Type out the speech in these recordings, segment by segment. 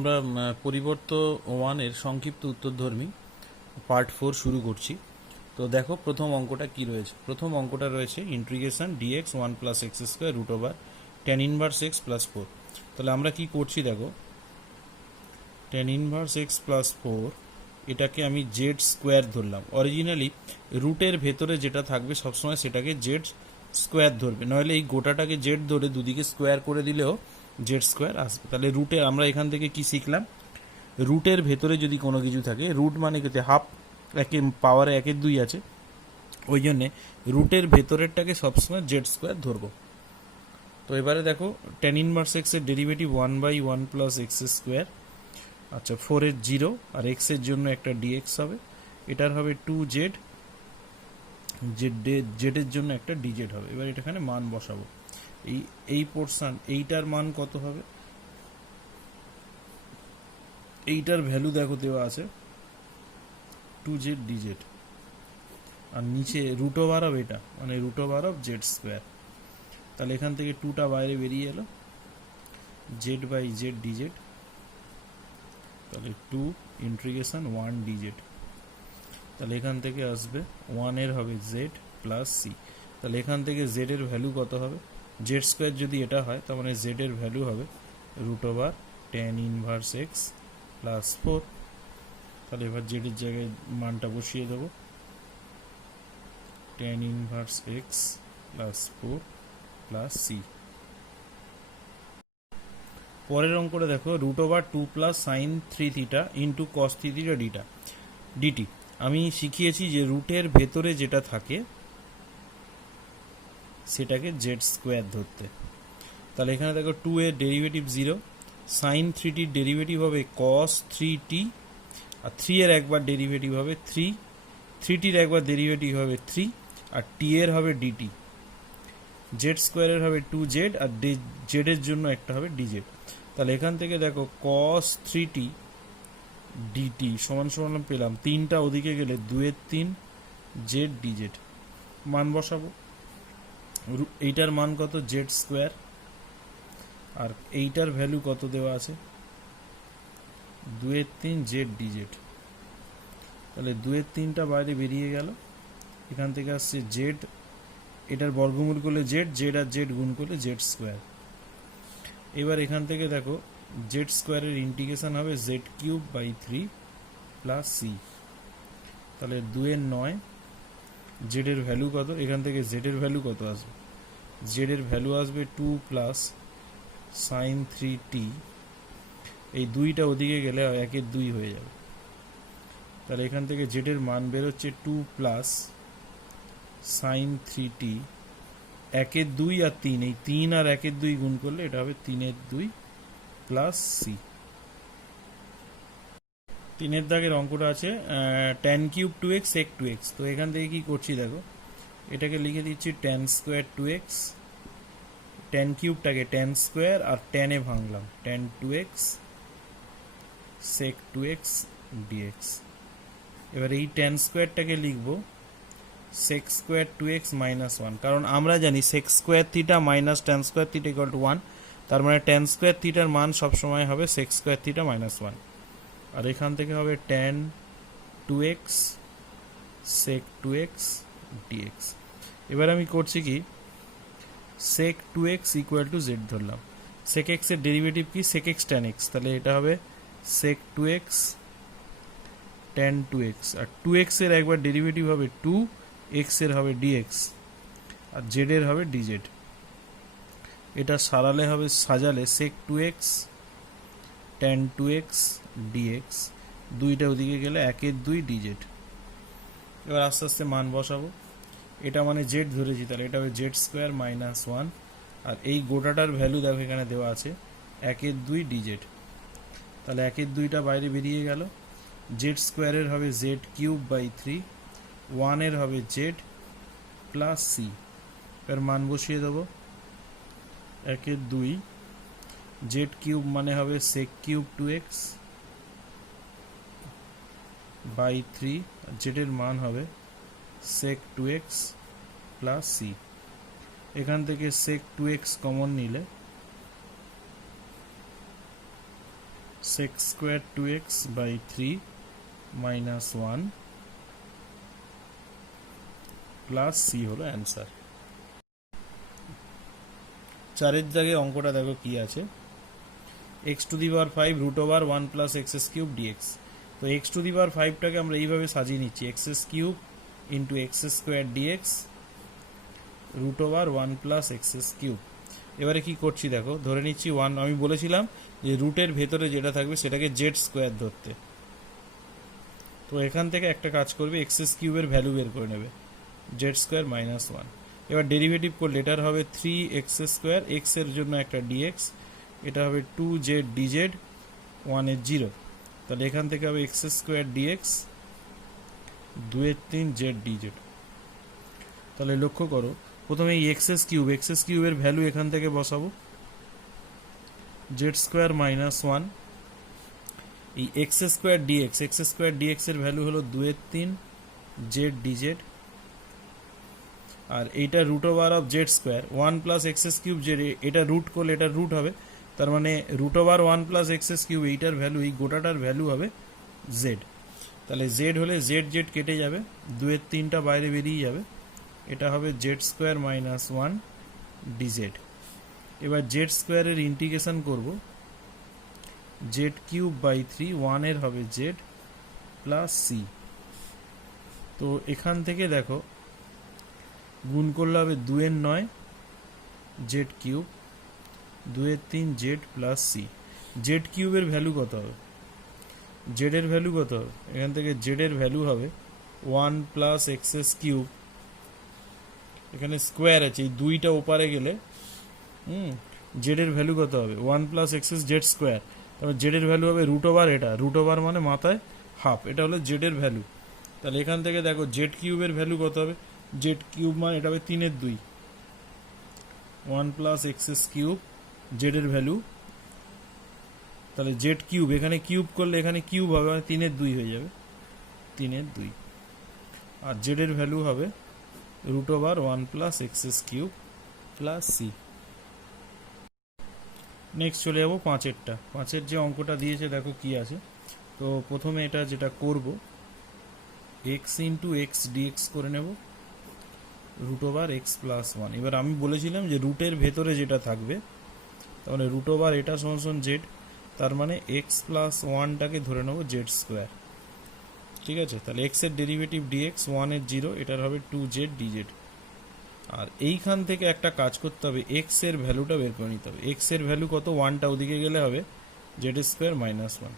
আমরা পরিবর্ত 1 এর সংক্ষিপ্ত উত্তরধর্মী পার্ট 4 শুরু করছি। তো দেখো প্রথম অঙ্কটা কি রয়েছে। প্রথম অঙ্কটা রয়েছে integration dx 1 plus x square root over tan inverse x plus 4। তাহলে আমরা কি করছি দেখো, tan ইনভার্স এক্স প্লাস 4 এটাকে আমি জেড স্কোয়ার ধরলাম। অরিজিনালি রুটের ভেতরে যেটা থাকবে সবসময় সেটাকে জেড স্কোয়ার ধরবে, নইলে এই গোটাটাকে জেড ধরে দুদিকে স্কোয়ার করে দিলেও জেড স্কোয়ার আসবে। তাহলে রুটে আমরা এখান থেকে কি শিখলাম, রুটের ভেতরে যদি কোনো কিছু থাকে, রুট মানে কেটে হাফ একে পাওয়ারে 1/2 আছে, ওই জন্যে রুটের ভেতরেরটাকে সবসময় জেড স্কোয়ার ধরবো। তো এবারে দেখো tan ইনভার্স এক্সের ডেরিভেটিভ 1/1 প্লাস এক্স স্কোয়ার, আচ্ছা 4-এর 0 আর এক্সের জন্য একটা ডিএক্স হবে, এটার হবে 2z, জেডের জন্য একটা ডিজেড হবে। এবার এটা এখানে মান বসাবো, এই পোর্শন এইটার মান কত হবে, এইটার ভ্যালু দেখো দেওয়া আছে 2z dz, আর নিচে রুট ওভার অফ এটা মানে root over of z square. তাহলে এখান থেকে 2টা বাইরে বেরিয়ে এলো, z/z dz, তাহলে 2 ইন্টিগ্রেশন 1 dz। তাহলে এখান থেকে আসবে 1 এর হবে z প্লাস সি। তাহলে এখান থেকে z এর ভ্যালু কত হবে, জেড স্কোয়ার যদি এটা হয় তার মানে z এর ভ্যালু হবে root over tan inverse x plus 4। তাহলে এবার z এর জায়গায় মানটা বসিয়ে দেবো, tan inverse x plus 4 plus c. পরের অঙ্কটা দেখো, root over 2 plus sine 3 theta into cos 3 theta dt. আমি শিখিয়েছি যে রুটের ভেতরে যেটা থাকে সেটাকে জেড স্কোয়ার ধরতে। তাহলে এখানে দেখো 2 এর ডেরিভেটিভ 0, সাইন 3টির ডেরিভেটিভ হবে কস 3t, আর 3 এর একবার ডেরিভেটিভ হবে 3, 3টির একবার ডেরিভেটিভ হবে 3, আর টি এর হবে ডিটি। জেড স্কোয়ারের হবে 2z, আর জেড এর জন্য একটা হবে ডিজেড। তাহলে এখান থেকে দেখো cos 3t dt সমান সমান পেলাম 3টা ওদিকে গেলে 2-এর 3 জেড ডিজেড। মান বসাবো, এইটার মান কত জেড স্কোয়ার, আর এইটার ভ্যালু কত দেওয়া আছে 2-এর 3 জেড ডিজেড। তাহলে 2-এর 3টা বাইরে বেরিয়ে গেল, এখান থেকে আসছে জেড, এটার বর্গমূল করলে জেড, জেড আর জেড গুণ করলে জেড স্কোয়ার। এবার এখান থেকে দেখো জেড স্কোয়ারের ইন্টিগ্রেশন হবে z³/3 প্লাস সি। তাহলে 2-এর 9, জেড এর ভ্যালু কত, এখান থেকে জেড এর ভ্যালু কত আসবে, জেড এর ভ্যালু আসবে 2 প্লাস সাইন 3t, এই 2টা ওদিকে গেলে 1-এর 2 হয়ে যাবে। তাহলে এখান থেকে জেড এর মান বেরোচ্ছে 2 প্লাস সাইন 3t, 1-এর 2 আর 3, এই 3 আর 1-এর 2 গুণ করলে এটা হবে 3-এর 2 প্লাস সি। 3-এর দাগের অঙ্কটা আছে tan cube 2x sec 2x। তো এখান থেকে কি করছি দেখো, এটাকে লিখে দিচ্ছি tan স্কোয়ার 2x, tan কিউবটাকে tan স্কোয়ার আর tan এ ভাঙলাম, tan 2x sec 2x dx। এবার এই tan স্কোয়ারটাকে লিখবো sec স্কোয়ার 2x মাইনাস 1, কারণ আমরা জানি sec square theta minus tan square theta equal to 1, তার মানে tan স্কোয়ার থিটার মান সবসময় হবে sec স্কোয়ার থিটা মাইনাস 1, আর এখান থেকে হবে tan 2x sec 2x dx। এবার আমি করছি কি, sec 2x equal to z ধরলাম, sec x এর ডেরিভেটিভ কি sec x tan x, তাহলে এটা হবে sec 2x tan 2x, আর 2x এর একবার ডেরিভেটিভ হবে 2, x এর হবে dx, আর z এর হবে dz। এটা সারালে হবে, সাজালে sec 2x tan 2x dx, 2টা ওদিকে গেলে 1-এর 2 dz। এবার আস্তে আস্তে মান বসাবো, এটা মানে z ধরেছি, তাহলে এটা হবে জেড স্কোয়ার মাইনাস 1, আর এই গোটাটার ভ্যালু দেখো এখানে দেওয়া আছে 1-এর 2 dz। তাহলে 1-এর 2টা বাইরে বেরিয়ে গেল, জেড স্কোয়ারের হবে z³/3, 1 এর হবে জেড প্লাস সি। এর মান বসিয়ে দেবো, 1-এর 2 z³ মানে হবে sec³ 2x বাই 3, জেড এর মান হবে sec 2x প্লাস সি। এখান থেকে sec 2x কমন নিলে sec square 2x by 3 minus 1 plus c হলো অ্যান্সার। চারের জায়গায় অঙ্কটা দেখো কি আছে, x to the power 5 root over 1 plus x cube dx. তো এক্স টু দি পাওয়ার 5টাকে আমরা এইভাবে সাজিয়ে নিচ্ছি, x cube into x square dx root over 1 plus x cube. এবারে কি করছি দেখো, ধরে নিচ্ছি 1, আমি বলেছিলাম যে রুটের ভেতরে যেটা থাকবে সেটাকে জেড স্কোয়ার ধরতে। তো এখান থেকে একটা কাজ করবে, এক্স কিউবের ভ্যালু বের করে নেবে, জেড স্কোয়ার মাইনাস 1। এবার ডেরিভেটিভ করলে এটার হবে 3x স্কোয়ার, এক্স এর জন্য একটা ডিএক্স, এটা হবে 2z dz, 1 এর 0। তাহলে এখান থেকে হবে এক্স স্কোয়ার ডিএক্স 2 এর 3 জেড ডিজেড। তাহলে লক্ষ্য করো, প্রথমে এই এক্স কিউবের ভ্যালু এখান থেকে বসাবো, জেড স্কোয়ার মাইনাস 1, এই এক্স স্কোয়ার ডিএক্স এর ভ্যালু হলো 2 এর 3 জেড ডিজেড, আর এইটা root over of z square 1 plus x cube z, এটা রুট করলে এটা রুট হবে, তার মানে root over 1 plus x cube, এইটার ভ্যালু, এই গোটাটার ভ্যালু হবে জেড। তাহলে জেড হলে জেড জেড কেটে যাবে, 2 এর 3টা বাইরে বেরিয়ে যাবে, এটা হবে জেড স্কোয়ার মাইনাস 1 ডিজেড। এবার জেড স্কোয়ারের ইন্টিগ্রেশন করব, জেড কিউব বাই 3, 1 এর হবে জেড প্লাস সি। তো এখান থেকে দেখো গুণ করলে হবে 2 এর 9 জেড কিউব, 2 এর 3 জেড প্লাস সি। জেড কিউবের ভ্যালু কত হবে, জেড এর ভ্যালু কত হবে, এখান থেকে জেড এর ভ্যালু হবে 1 প্লাস এক্স কিউব, এখানে স্কোয়ার আছে, এই 2টা ওপারে গেলে জেড এর ভ্যালু কত হবে 1 প্লাস এক্স জেড স্কোয়ার, তারপর জেড এর ভ্যালু হবে রুট ওভার, এটা রুট ওভার মানে মাথায় হাফ, এটা হলো জেড এর ভ্যালু। তাহলে এখান থেকে দেখো জেড কিউবের ভ্যালু কত হবে, জেড কিউব মানে এটা হবে 3 এর 2, 1 প্লাস এক্স কিউব জেড এর ভ্যালু, তাহলে জেড কিউব এখানে কিউব করলে এখানে কিউব হবে, মানে 3 এর 2 হয়ে যাবে, 3 এর 2, আর জেড এর ভ্যালু হবে root over 1 plus x cube plus c. Next চলে যাবো 5এরটা। 5এর যে অঙ্কটা দিয়েছে দেখো কি আছে। তো প্রথমে এটা যেটা করব, এক্স ইন্টু এক্স ডিএক্স করে নেব রুট ওভার এক্স প্লাস 1। এবার আমি বলেছিলাম যে রুটের ভেতরে যেটা থাকবে, তাহলে রুট ওভার এটা সমান জেড, তার মানে এক্স প্লাস 1টাকে ধরে নেব জেড স্কোয়ার, ঠিক আছে। তাহলে এক্স এর ডেরিভেটিভ ডিএক্স, 1 এর 0, এটার হবে 2z ডিজেড। আর এইখান থেকে একটা কাজ করতে হবে, এক্স এর ভ্যালুটা বের করে নিতে হবে। এক্স এর ভ্যালু কত, 1টা ওদিকে গেলে হবে জেড স্কোয়ার মাইনাস 1।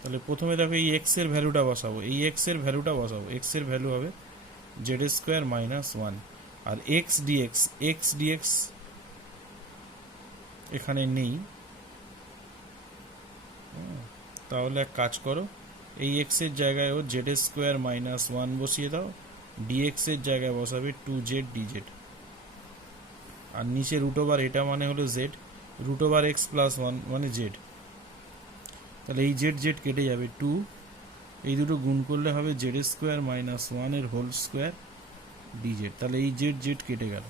তাহলে প্রথমে দেখো এই এক্স এর ভ্যালুটা বসাবো, এক্স এর ভ্যালু হবে জেড স্কোয়ার মাইনাস 1, আর এক্স ডিএক্স এখানে নেই, তাহলে এক কাজ করো, এই এক্স এর জায়গায় ও জেড স্কোয়ার মাইনাস 1 বসিয়ে দাও, ডিএক্স এর জায়গায় বসাবে 2z ডিজেড, আর নিচে রুট ওভার এটা মানে হলো z, root over x plus 1 মানে জেড। তাহলে এই জেড জেড কেটে যাবে, 2, এই দুটো গুণ করলে হবে জেড স্কোয়ার মাইনাস 1 এর হোল স্কোয়ার ডিজেড। তাহলে এই জেড জেড কেটে গেল।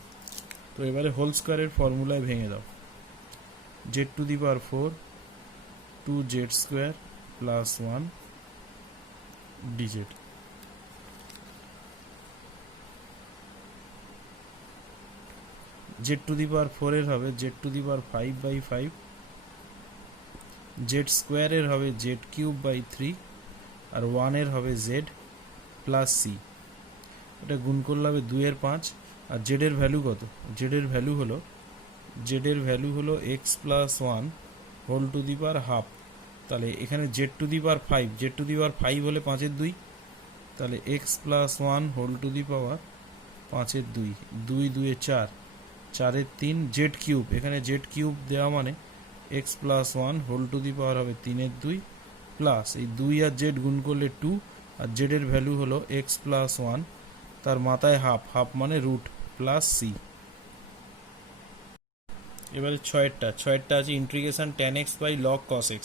তো এবারে হোল স্কোয়ারের ফর্মুলায় ভেঙে দাও, Z to the power 4 2z square plus 1 D Z. Z to the power 4 এর হবে জেড টু দি পাওয়ার 5/5, জেড স্কোয়ারের হবে জেড কিউব বাই 3, আর 1 এর হবে জেড প্লাস সি। এটা গুণ করলে হবে 2 এর 5, আর জেড এর ভ্যালু কত, জেড এর ভ্যালু হলো x plus 1 whole to the power half. তাহলে এখানে জেড টু দি পাওয়ার 5 হলে 5 এর 2, তাহলে X plus 1 whole to the power 5 এর 2, 2 2 এ 4, 4 এর 3 জেড কিউব, এখানে জেড কিউব দেওয়া মানে X plus 1 whole to the power হবে 3 এর 2 প্লাস এই 2 আর জেড গুণ করলে 2, আর জেড এর ভ্যালু হলো এক্স প্লাস 1, তার মাথায় হাফ মানে রুট প্লাস সি। এবারে 6এরটা আছে integration tan x by log cos x।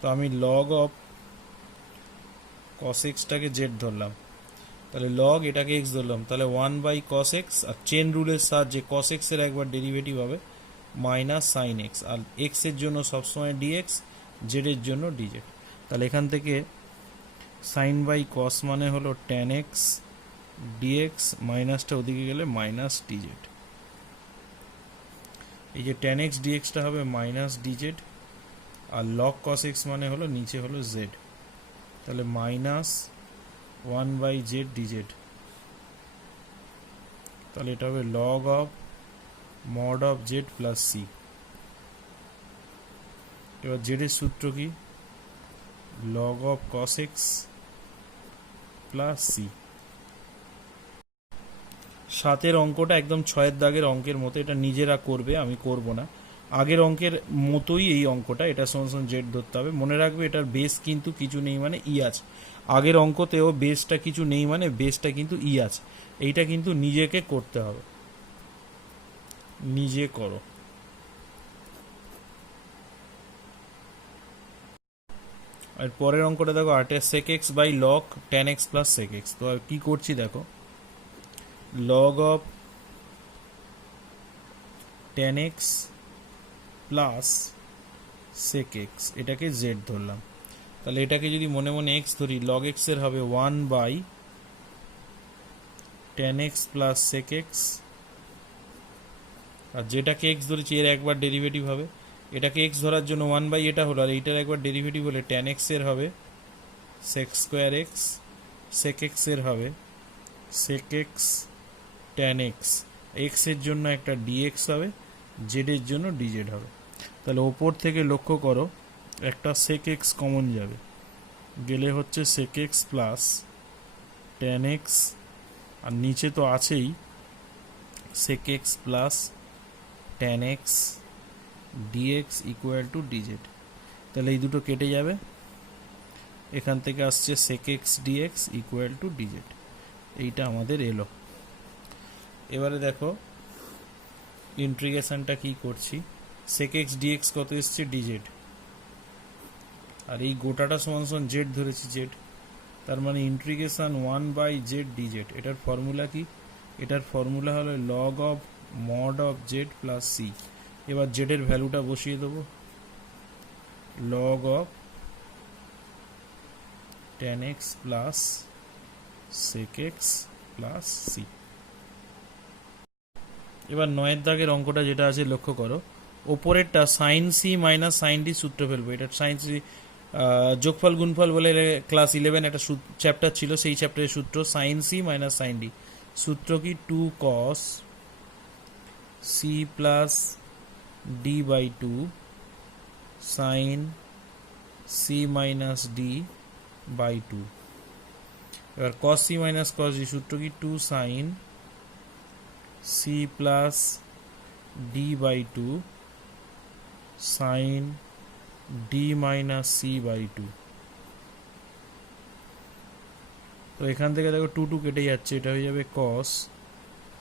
তো আমি log অফ cos x টাকে z ধরলাম, তাহলে log এটাকে x ধরলাম, তাহলে 1/cos x, আর চেন রুলের সাহায্যে cos x এর একবার ডেরিভেটিভ হবে মাইনাস সাইন x, আর x এর জন্য সবসময় dx, জেডের জন্য ডিজেড। তাহলে এখান থেকে সাইন বাই কস মানে হলো ট্যান এক্স ডিএক্স, মাইনাসটা ওদিকে গেলে মাইনাস ডিজেড। এই যে ট্যান এক্স ডিএক্সটা হবে মাইনাস ডিজেড, আর লগ কস এক্স মানে হলো নিচে হলো জেড, তাহলে মাইনাস 1/z ডিজেড। তাহলে এটা হবে log of mod of Z plus C. এবার জেডের সূত্র কি? Log of cos x plus c. 7 অঙ্কটা একদম 6 দাগের অঙ্কের মতো, এটা নিজেরা করবে, আমি করব না। আগের অঙ্কের মতোই এই অঙ্কটা, এটা সমান জেড ধরতে হবে। মনে রাখবে এটার বেস কিন্তু কিছু নেই মানে ই আছে। আগের অঙ্কতেও বেসটা কিছু নেই মানে বেসটা কিন্তু ই আছে। এইটা কিন্তু নিজেকে করতে হবে, নিজে করো। আর পরের অঙ্কটা দেখো 8 sec x by log tan x plus sec x। তো আর কি করছি দেখো, log of tan x plus sec x, এটাকে z ধরলাম। তাহলে এটাকে যদি মনে মনে x ধরি, log x এর হবে 1/tan x plus sec x, আর যেটাকে x ধরেছি এর একবার ডেরিভেটিভ হবে। এটাকে x ধরার জন্য 1 এটা হলো, আর এইটার একবার ডেরিভেটিভ হলে tan x এর হবে sec square x, sec x এর হবে sec x tan x, x এর জন্য একটা dx হবে, z এর জন্য dz হবে। তাহলে ওপর থেকে লক্ষ্য করো একটা sec x কমন যাবে, গেলে হচ্ছে sec x plus tan x, আর নিচে তো আছেই sec x plus tan x dx equal to dz। তাহলে এই দুটো কেটে যাবে, এখান থেকে আসছে sec x dx equal to dz। এইটা আমাদের এলো। এবারে দেখো ইন্টিগ্রেশনটা কি করছি, sec x dx কত এসছে dz, আর এই গোটাটা সমান সমান z ধরেছি z, তার মানে ইন্টিগ্রেশন 1/z dz। এটার ফর্মুলা কি? এটার ফর্মুলা হলো log of mod of Z plus C. এবার জেডের ভ্যালুটা বসিয়ে দেবো, log of tan x plus sec x plus C. এবার 9 দাগের অঙ্কটা যেটা আছে লক্ষ্য করো, ওপরেরটা sine C minus sine D সূত্র ফেলবো। এটা সাইন সি যোগফল গুণফল বলে ক্লাস 11 একটা চ্যাপ্টার ছিল, সেই চ্যাপ্টারের সূত্র sine C minus sine D. সূত্র কি? 2 cos c plus d by 2 sine C minus d by 2। এবার cos c minus cos d সূত্র কি? 2 sine c plus d by 2 sine d minus c by 2। তো এখান থেকে দেখো 2 2 কেটে যাচ্ছে, এটা হয়ে যাবে cos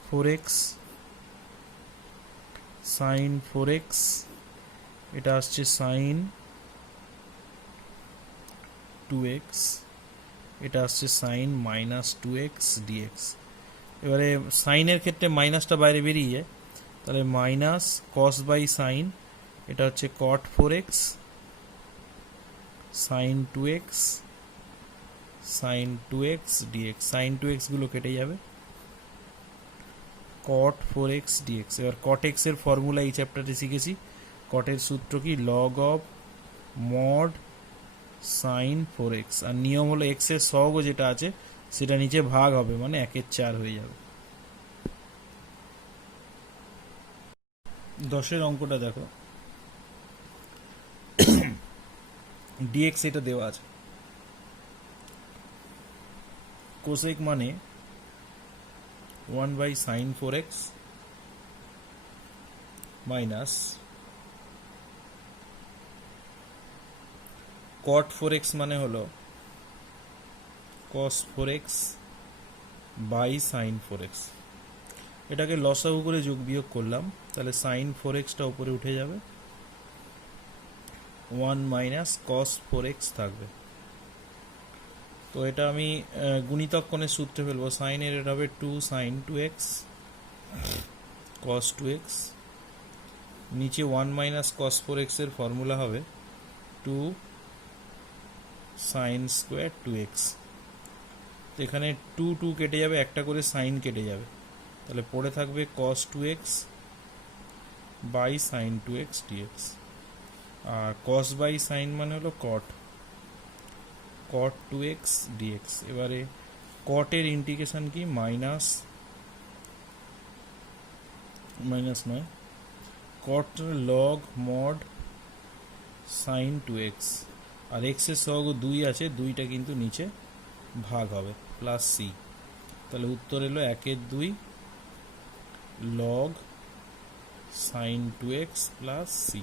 4x সাইন 4x, এটা আসছে সাইন 2x, এটা আসছে সাইন মাইনাস 2x dx। এবারে সাইনের ক্ষেত্রে মাইনাসটা বাইরে বেরিয়ে যায়, তাহলে মাইনাস cos বাই সাইন, এটা হচ্ছে cot 4x sine 2x sine 2x dx। Sine 2x গুলো কেটে যাবে, cot 4x dx। এবার cot x এর ফর্মুলা এই চ্যাপ্টারে শিখেছি। cot এর সূত্র কি? Log of mod sine 4x, আর নিয়ম হলো x এর সহগ যেটা আছে সেটা নিচে ভাগ হবে, মানে 1/4 হয়ে যাবে। 10 অঙ্কটা দেখো, dx এটা দেওয়া আছে, কোসেক মানে 1/sin 4x minus cot 4x মানে হলো cos 4x by sin 4x। এটাকে লসাগু করে যোগ বিয়োগ করলাম, তাহলে sin 4xটা উপরে উঠে যাবে, 1 মাইনাস cos 4x থাকবে। তো এটা আমি গুণিতক কোণের সূত্রে ফেলবো, sin এর এটা হবে 2 sin 2x cos 2x, নিচে 1 মাইনাস cos 4x এর ফর্মুলা হবে two sine square two x. এখানে টু টু কেটে যাবে, একটা করে সাইন কেটে যাবে, তাহলে পড়ে থাকবে cos two X by sine two X D X. আর কস বাই সাইন মানে হলো cot, cot two X D X. এবারে কটের ইন্টিগ্রেশন কি, মাইনাস নয়, cot log mod sine two X, আর এক্সের সহগ 2 আছে, 2টা কিন্তু নিচে ভাগ হবে, প্লাস সি। তাহলে উত্তর এলো 1/2 log sine two x plus C.